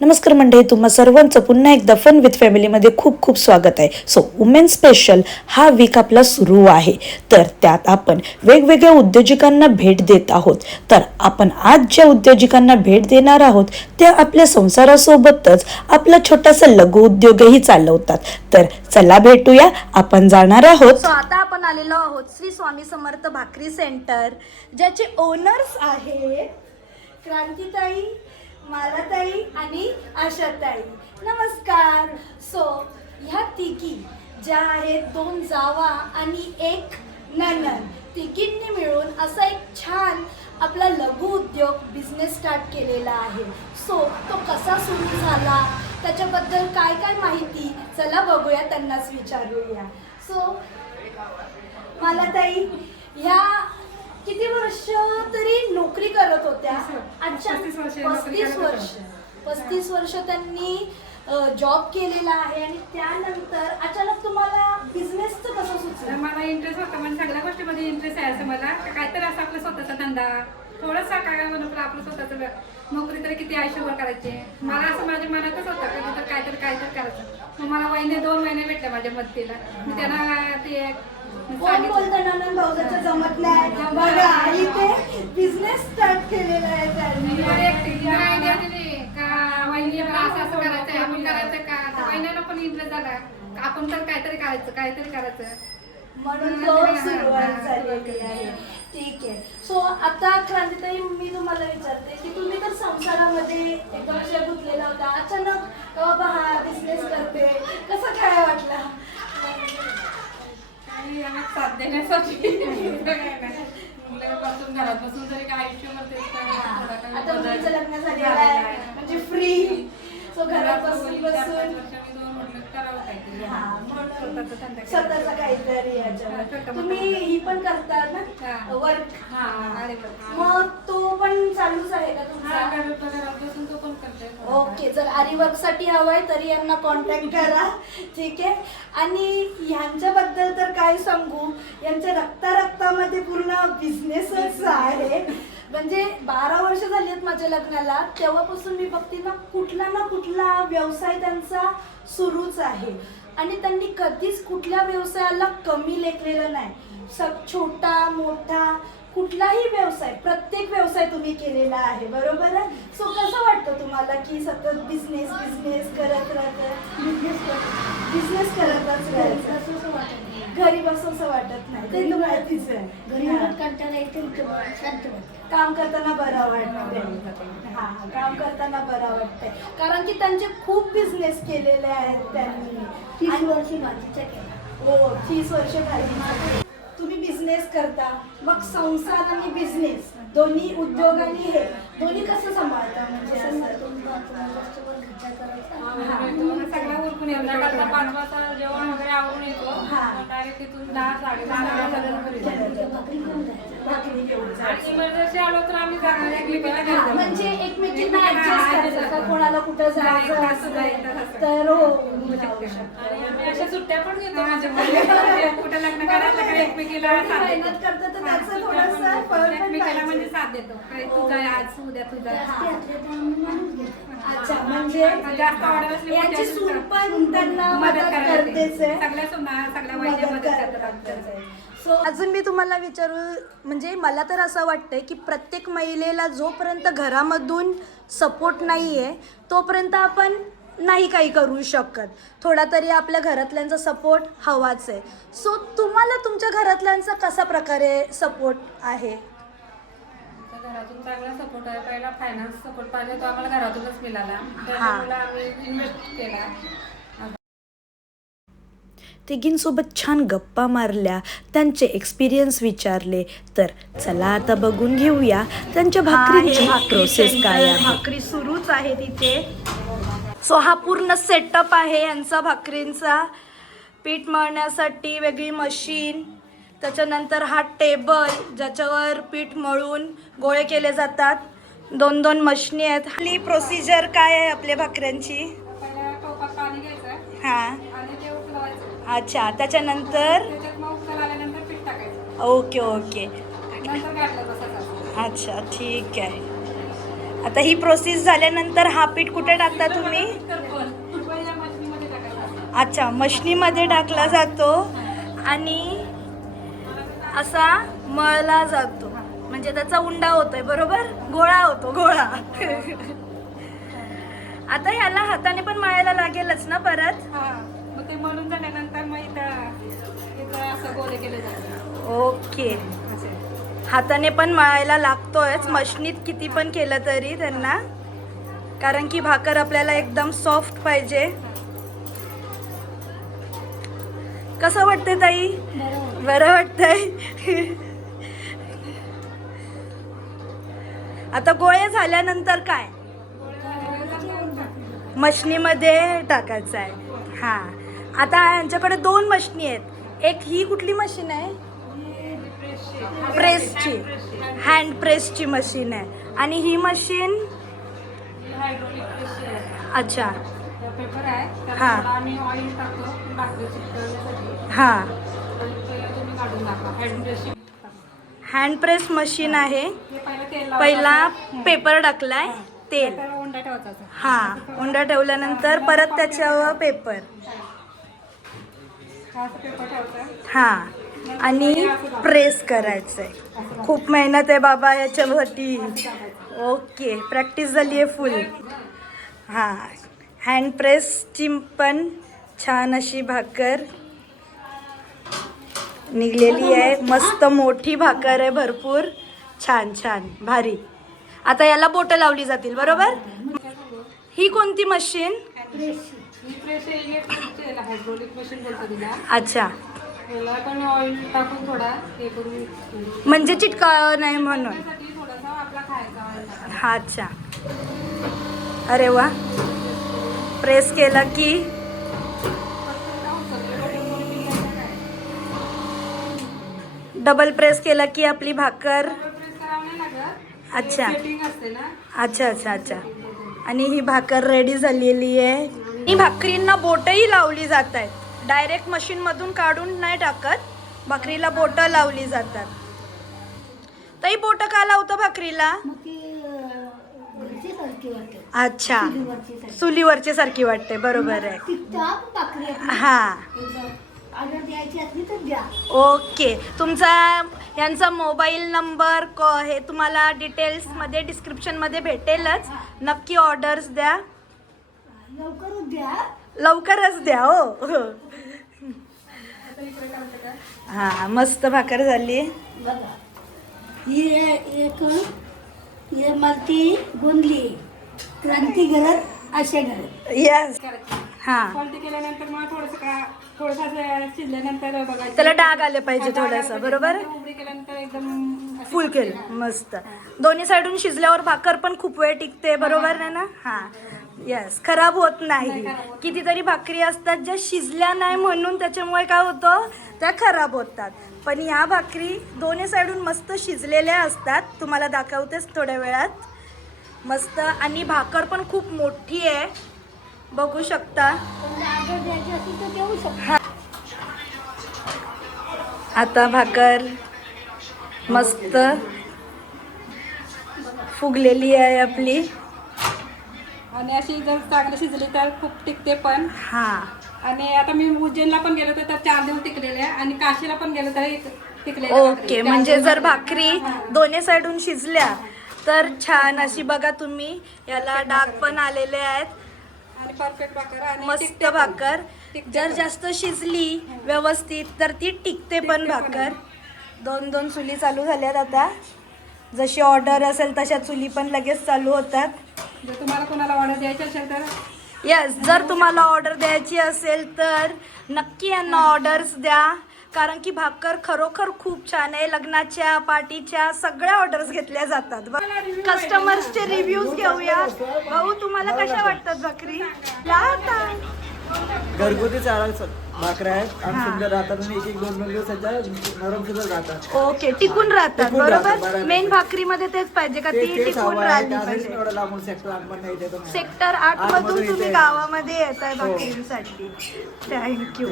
नमस्कार मंडळी, तुम्हा सर्वांचं पुन्हा एकदा फन विथ फॅमिलीमध्ये खूप खूप स्वागत आहे. सो वुमेन स्पेशल हा वीक आपला सुरू आहे. तर त्यात आपण वेगवेगळ्या उद्योजकांना भेट देत आहोत. तर आपण आज ज्या उद्योजकांना भेट देणार आहोत त्या आपल्या संसारासोबतच आपला छोटासा लघु उद्योगही चालवतात. तर चला भेटूया. आपण जाणार आहोत. सो आता आपण आलेलो आहोत श्री स्वामी समर्थ भाकरी सेंटर, ज्याचे ओनर्स आहे क्रांतीताई, मालाताई आणि आशाताई. नमस्कार. सो ह्या तिघी ज्या आहेत, 2 जावा आणि 1 नणंद, तिघींनी मिळून असा एक छान आपला लघु उद्योग बिझनेस स्टार्ट केलेला आहे. सो तो कसा सुरू झाला, त्याच्याबद्दल काय काय माहिती, चला बघूया, त्यांनाच विचारूया. सो मालाताई, ह्या किती वर्ष तरी नोकरी करत होत्या? अच्छा, 35 वर्ष त्यांनी जॉब केलेला आहे. आणि त्यानंतर अचानक तुम्हाला बिझनेसचं कसं सुचलं? मला इंटरेस्ट होता, म्हणजे सगळ्या गोष्टीमध्ये इंटरेस्ट आहे. असं मला काहीतरी असं आपला स्वतःचा धंदा, थोडंसं काय म्हणून आपलं स्वतःचं, नोकरी तरी किती आयुष्यभर करायचे. मला असं माझ्या मनातच होतं कधी तर काहीतरी करायचं. मग मला 2 महिने भेटले माझ्या मदतीला. मी त्यांना ते कोण बोलतं नणंद भाऊजाचं जमत नाही, बघा इथे बिझनेस स्टार्ट केलेला आहे त्यांनी. आयडिया दिली का वहिनी असं करायचं, आपण करायचं का. वहिनीला पण इंटरेस्ट झाला, आपण तर काहीतरी करायचं म्हणून तो सुरुवात झालेली आहे. ठीक आहे. सो आता क्रांतीताई, मी तुम्हाला विचारते की तुम्ही तर संसारामध्ये एकदम अशा गुंतलेला होता, अचानक बाबा हा बिझनेस करते, कसं काय वाटलं? साथ देण्यासाठी घरात बसून तरी काय आयुष्यभर आता तुमचं लग्न झालेलं आहे म्हणजे फ्री. सो घरात बसून स्वतःचा काहीतरी याच्यावर तुम्ही ही पण करता ना वर्क? मग तो पण चालूच आहे का तुमचा? घरात बसून तो पण करते. ओके, जर आरी वर्क साठी हवाय तरी यांना कॉन्टॅक्ट करा. ठीक आहे. आणि ह्यांच्याबद्दल तर काय सांगू, यांच्या रक्तामध्ये पूर्ण बिझनेसच आहे. म्हणजे 12 वर्ष झाली आहेत माझ्या लग्नाला, तेव्हापासून मी बघते ना कुठला व्यवसाय त्यांचा सुरूच आहे. आणि त्यांनी कधीच कुठल्या व्यवसायाला कमी लेखलेलं नाही. छोटा मोठा कुठलाही व्यवसाय, प्रत्येक व्यवसाय तुम्ही केलेला आहे, बरोबर आहे? सो कसं वाटतं तुम्हाला की सतत बिझनेस करतच राहायचं? घरी बसून वाटत नाही, ते तर माहितीच आहे. काम करताना बरं वाटतं. काम करताना बरं वाटतंय, कारण की त्यांचे खूप बिझनेस केलेले आहेत त्यांनी. 30 वर्ष भाजीचा केला. हो, 30 वर्ष भाजीचा. तुम्ही बिझनेस करता, मग संसार आणि बिझनेस दोन्ही उद्योग आणि हे दोन्ही कसं सांभाळता? म्हणजे सगळं उरकून येतो, 5 वाजता जेवण वगैरे आवरून येतो, डायरेक्ट तिथून 10-10:30 इमर्जन्सी आलो तर आम्ही म्हणजे एकमेकींना ऍडजस्ट करता, कोणाला कुठं जायचं तर हो. आणि अशा सुट्ट्या पण घेतो कुठे लग्न करायचं का एकमेकीला मेहनत करता तर त्याचं थोडंसं एकमेकीला म्हणजे साथ देतो. तुझा आज उद्या तुझा. अच्छा, म्हणजे जास्त ऑर्डर असली यांची सून पण त्यांना मदत करतेच आहे. सगळ्या मदत करतात. सो अजून मी तुम्हाला विचारू, म्हणजे मला तर असं वाटतंय की प्रत्येक महिलेला जोपर्यंत घरामधून सपोर्ट नाही आहे तोपर्यंत आपण नाही काही करू शकत. थोडा तरी आपल्या घरातल्यांचा सपोर्ट हवाच आहे. सो तुम्हाला तुमच्या घरातल्यांचा कसा प्रकारे सपोर्ट आहे? घरातून चांगला सपोर्ट आहे. पहिला फायनान्स सपोर्ट पाहिजे तो आम्हाला घरातूनच मिळाला, त्यामुळे आम्ही इन्व्हेस्ट केला. तिघींसोबत छान गप्पा मारल्या, त्यांचे एक्सपिरियन्स विचारले. तर चला आता बघून घेऊया त्यांच्या भाकरीची प्रोसेस काय आहे. भाकरी सुरूच आहे तिथे. सो हा पूर्ण सेटअप आहे यांचा भाकरींचा. पीठ मळण्यासाठी वेगळी मशीन, त्याच्यानंतर हा टेबल ज्याच्यावर पीठ मळून गोळे केले जातात. 2 मशनी आहेत. आपली प्रोसिजर काय आहे आपल्या भाकऱ्यांची? पहिल्या टोपात पाणी घ्यायचं आणि ते उकळवायचं. अच्छा, त्याच्यानंतर त्याच्यात मग उकळ आल्यानंतर पीठ टाकायचं. ओके नंतर गाठलं तसंच. अच्छा, ठीक आहे. आता ही प्रोसेस झाल्यानंतर हा पीठ कुठे टाकता तुम्ही? पहिल्या मशीनमध्ये टाकायचं. अच्छा, मशनीमध्ये टाकला जातो आणि असा मळला जातो, म्हणजे त्याचा उंडा होतोय, बरोबर? गोळा होतो, गोळा. आता ह्याला हाताने पण मळायला लागेलच ना परत? हा, मग ते मळून झाल्यानंतर मग इथं असं गोळे केले जातात. ओके. असे. हाताने पण मळायला लागतोयच, मशनीत किती पण केलं तरी त्यांना, कारण की भाकर आपल्याला एकदम सॉफ्ट पाहिजे. कसं वाटतंय ताई? बरं वाटतंय. आता गोळे झाल्यानंतर काय? मशनीमध्ये टाकायचं आहे. हा, आता यांच्याकडे 2 मशनी आहेत. एक ही कुठली मशीन आहे? प्रेसची, हँड प्रेसची मशीन आहे. आणि ही मशीन? हायड्रोलिक प्रेस आहे. अच्छा. पेपर आहे, त्यात हा. थोडं आम्ही ऑइल टाकतो भाकरी चिकटवण्यासाठी. हा, आणि पहिला तुम्ही काढून टाका. Hand press hand press machine आहे. हे पहिलं तेल पहिला लावायचं. पेपर टाकलाय, तेल. त्याला उंडा ठेवायचा असा. हा, उंडा ठेवल्यानंतर परत त्याच्यावर पेपर. हा असं पेपर ठेवायचा. हा, आणि प्रेस करायचंय. खूप मेहनत आहे बाबा याच्यावरती. ओके, प्रॅक्टिस झाली आहे फुल. हा, हँड प्रेसची पण छान अशी भाकर निघलेली आहे. मस्त मोठी भाकर आहे, भरपूर छान छान भारी. आता याला बोटं लावली जातील, बरोबर? ही कोणती मशीन? ही प्रेस इलेक्ट्रिकची आहे, हायड्रोलिक मशीन बोलतो तिला. अच्छा, याला पण ऑइल टाकून थोडा हे करून म्हणजे चिटका नाही म्हणून. त्यासाठी थोडासा आपला खायचा ऑइल टाकायचा. हा, अच्छा. अरे वा, प्रेस केला की डबल प्रेस केला की आपली भाकर. प्रेस करावं नाही लागत. अच्छा. सेटिंग असते ना. अच्छा अच्छा अच्छा. आणि ही भाकर रेडी झालेली आहे. ही भाकरींना बोटही लावली जात आहेत. डायरेक्ट मशीन मधून काढून नाही टाकत, भाकरीला बोटं लावली जातात. ताई, बोटं का लावतं भाकरीला? अच्छा, चुलीवरची सारखी वाटते, बरोबर आहे. हा, ओके. तुमचा यांचा मोबाईल नंबर हे तुम्हाला डिटेल्समध्ये डिस्क्रिप्शनमध्ये भेटेलच. नक्की ऑर्डर्स द्या, लवकरच द्या. हो. हा, मस्त भाकर झाली. ये मल्टी गोंदली क्रांती घरात असे घर. यस. करायची. हा, क्वालिटी केल्यानंतर मग थोडंसं शिजल्यानंतर बघायचं. त्याला डाग आले पाहिजे थोडासा, बरोबर? उघडी केल्यानंतर एकदम अशी फुल केलं, मस्त. दोन्ही साईडून शिजल्यावर भाकर पण खूप वेळ टिकते, बरोबर आहे ना? हा, यस, खराब होत नाही. कितीतरी भाकरी असतात ज्या शिजल्या नाही म्हणून त्याच्यामुळे काय होतं, त्या खराब होतात. पण या भाकरी दोन्ही साईडून मस्त शिजलेल्या असतात. तुम्हाला दाखवतेच थोड्या वेळात. मस्त. आणि भाकर पण खूप मोठी आहे, बघू शकता. आता भाकर मस्त फुगलेली आहे आपली. आणि अशी जर चांगली शिजली तर खूप टिकते पण. हा, आणि आता मी उज्जैनला पण गेलो तर 4 दिवस टिकलेले आहे आणि काशीला पण गेलो तर टिकलेले. ओके. म्हणजे जर भाकरी दोन्ही साईडून शिजल्या तर छान अशी बघा तुम्ही, याला डाग पण आलेले आहेत. आणि परफेक्ट भाकर आणि मस्त टिकते पण. भाकर. टिकते जर पण. जास्त शिजली व्यवस्थित तर ती टिकते पण भाकर. 2 चुली चालू झाल्यात आता. जशी ऑर्डर असेल तशा चुली पण लगेच चालू होतात. जर तुम्हाला कोणाला ऑर्डर द्यायची असेल तर यस, जर तुम्हाला ऑर्डर द्यायची असेल तर नक्की यांना ऑर्डर्स द्या, कारण की भाकर खरोखर खूप छान आहे. लग्नाच्या, पार्टीच्या सगळ्या ऑर्डर्स घेतल्या जातात. कस्टमर्सचे रिव्ह्यूज घेऊया. भाऊ, तुम्हाला कशा वाटतात भाकरी? घरगुती चारा भाकऱ्या आहेत आणि सुंदर राहतात आणि 1-2 दिवसाच्या नरम सुद्धा राहतात. ओके, टिकून राहतात, टिकून राहतात, बरोबर? बरोबर. मेन भाकरीमध्ये तेच पाहिजे का, ती तेच टिकून हवं आहे. राहिली त्यासाठी पाहिजे. एवढं लांबून सेक्टर 8 पण नाही देतो. सेक्टर 8 मधून मधून तुम्ही इथे. गावामध्ये येत आहे भाकरीसाठी. थँक्यू.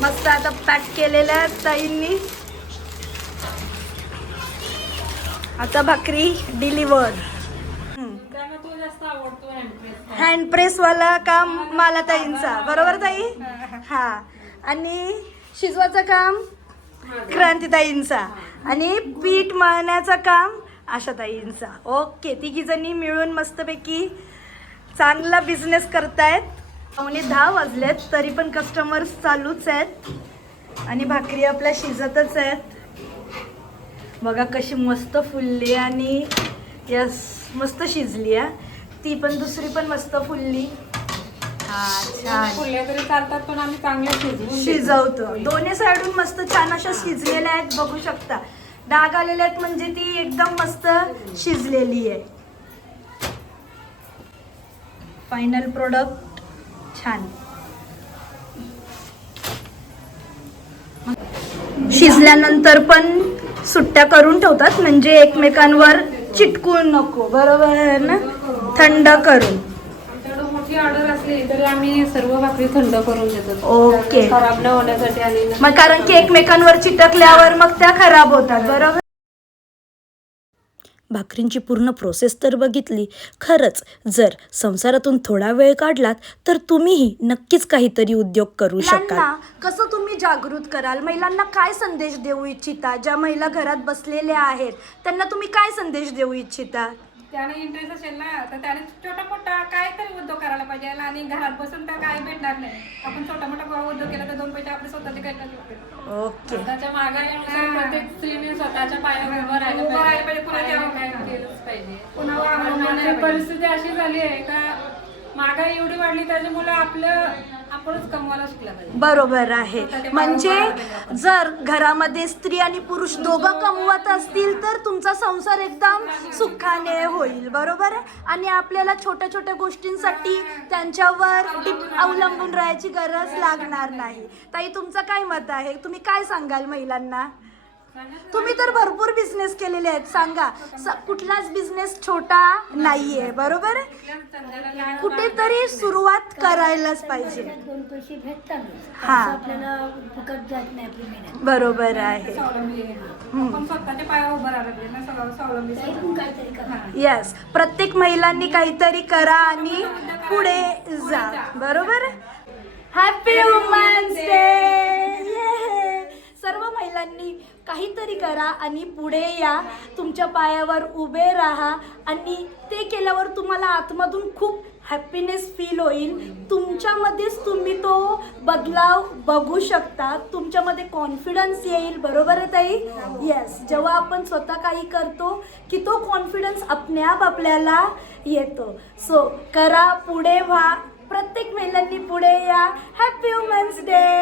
मस्त. आता पॅक केलेल्या आहेत ताईंनी. आता भाकरी डिलिव्हर. हँड प्रेसवाला काम मला ताईंचा, बरोबर ताई? हा. आणि शिजवाचं काम क्रांतीताईंचा आणि पीठ मळण्याचं काम आशाताईंचा. ओके, तिघी जणी मिळून मस्तपैकी चांगला बिझनेस करतायत. 9:10 वाजलेत तरी पण कस्टमर्स चालूच आहेत आणि भाकरी आपल्या शिजतच आहेत. बघा कशी मस्त फुलली आणि यस मस्त शिजली आहे. ती पण दुसरी पण मस्त फुलली. हा छान. फुलल्या तरी चालतात पण आम्ही चांगल्या शिजवतो. दोन्ही साईडून मस्त छान अशा शिजलेल्या आहेत, बघू शकता. डाग आलेले आहेत म्हणजे ती एकदम मस्त शिजलेली आहे. फायनल प्रोडक्ट छान शिजल्यानंतर पण सुट्ट्या करून ठेवतात म्हणजे एकमेकांवर चिटकून नको, बरोबर ना? थंड करून. मोठी ऑर्डर असली तरी आम्ही सर्व भाकरी थंड करून देतो. ओके. खराब न होण्यासाठी आणि मग कारण की एकमेकांवर चिटकल्यावर मग त्या खराब होतात, बरोबर? भाकरींची पूर्ण प्रोसेस तर बघितली. खरंच जर संसारातून थोडा वेळ काढलात तर तुम्हीही नक्कीच काहीतरी उद्योग करू शकाल. महिलांना कसं तुम्ही जागृत कराल? महिलांना काय संदेश देऊ इच्छिता? ज्या महिला घरात बसलेल्या आहेत त्यांना तुम्ही काय संदेश देऊ इच्छिता? त्याने इंटरेस्ट असेल ना तर त्याने छोटा मोठा काहीतरी उद्योग करायला पाहिजे आणि घरात बसून तर काही भेटणार नाही. आपण छोटा मोठा उद्योग केला तर 2 पैसे आपले स्वतःचे भेटणार नाही. ओके. स्वतःच्या महागाईनुसार प्रत्येक स्त्रीने स्वतःच्या पायावर उभं राहायला पाहिजे. कुणाच्या केलंच पाहिजे. पुन्हा परिस्थिती अशी झाली आहे का महागाई एवढी वाढली त्याच्यामुळे आपणच कमवायला शिकला पाहिजे. बरोबर आहे. म्हणजे जर घरामध्ये स्त्री आणि पुरुष दोघं कमवत असतील तर तुमचा संसार एकदम सुखाने होईल, बरोबर आहे? आणि आपल्याला छोट्या छोट्या गोष्टींसाठी त्यांच्यावर अवलंबून राहायची गरज लागणार नाही. ताई तुमचं काय मत आहे? तुम्ही काय सांगाल महिलांना? तुम्ही तर भरपूर बिझनेस केलेले आहेत, सांगा. कुठलाच बिझनेस छोटा नाहीये, बरोबर? कुठेतरी सुरुवात करायलाच पाहिजे. 2 पैसे भेटतात. हा. आपल्याला फुकट जात नाही आपली मेहनत. बरोबर आहे. आपण स्वतःच्या पायावर उभं राहायला पाहिजे ना, सगळं स्वावलंबी. त्यातून काहीतरी करा. येस, प्रत्येक महिलांनी काहीतरी करा आणि पुढे जा, बरोबर? Happy women's day. सर्व महिलांनी काहीतरी करा आणि पुढे या, तुमच्या पायावर उभे राहा आणि ते केल्यावर तुम्हाला आतमधून खूप हॅपीनेस फील होईल. तुमच्यामध्येच तुम्ही तो बदलाव बघू शकता. तुमच्यामध्ये कॉन्फिडन्स येईल, बरोबर आहे ताई? येस. जेव्हा आपण स्वतः काही करतो की तो कॉन्फिडन्स आपल्याप आपल्याला येतो. सो करा, पुढे व्हा. प्रत्येक महिलांनी पुढे या. Happy women's day.